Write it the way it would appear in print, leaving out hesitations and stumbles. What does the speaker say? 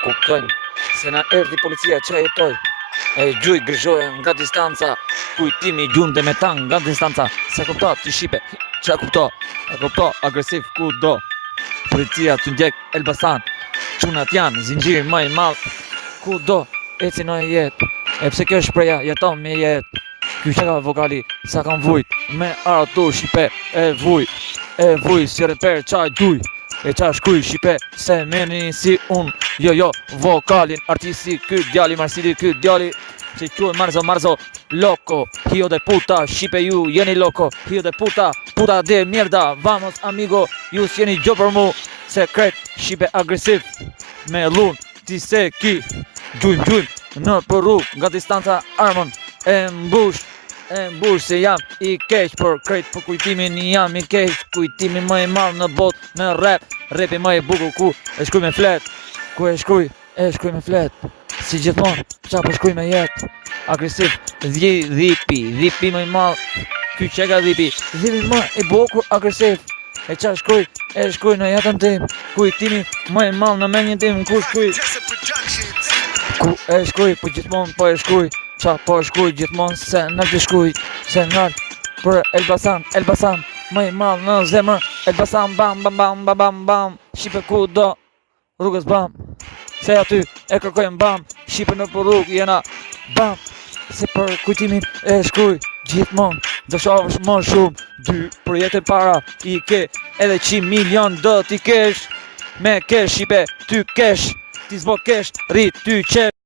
Kuptojnë se na erdhi policia që jetoj. E gjuj gërgjoja nga distanca, kujtimi gjunde me tan nga distanca. Se kupto ti shipe, që kupto? E kupto agresiv ku do. Policia të ndjek Elbasan, çunat janë zinxhiri më i madh. Ku do eci në jetë, e pse kjo shpreha jeton me jetë. Ky çka vokali sa kanë vujt me artu shipe e vuj si reper çaj duj. E qa shkuj shipe se meni si un. Jo vokalin artisti ky djali Marsili, ky djali si quaj Marzo loco, hijo de puta, shipe ju jeni loco, hijo de puta de mierda, vamos amigo, ju s'jeni gjo për mu, sekret shipe agresiv me lun, ti se ki gjujm në për rrug nga distanca armën e mbush se jam i keq për krejt për kujtimin jam i keq, kujtimin më i madh në bot në rap, rapi më i bukur ku e shkuj me flet, ku e shkuj me flet, si gjithmonë qa po shkuj me jet, agresiv, dhipi më i madh, ky çeka dhipi më i bukur agresiv, e qa shkuj në jetën tim, kujtimi më i madh në menjën tim, ku e shkuj, po gjithmonë po e shkuj. Qa po shkuj gjithmonë se në të shkuj, se në për Elbasan, më i madh në zemër, Elbasan bam, shipe ku do, rrugës bam, se aty e kërkojmë bam, shipe në për rrugë jena bam, se për kujtimin e shkuj, gjithmonë, do shofësh më shumë, 2 projekte para, i ke edhe 100 milion do t'i kesh, me kesh shipe, ty kesh, ti zbo kesh, rrit ty qesh.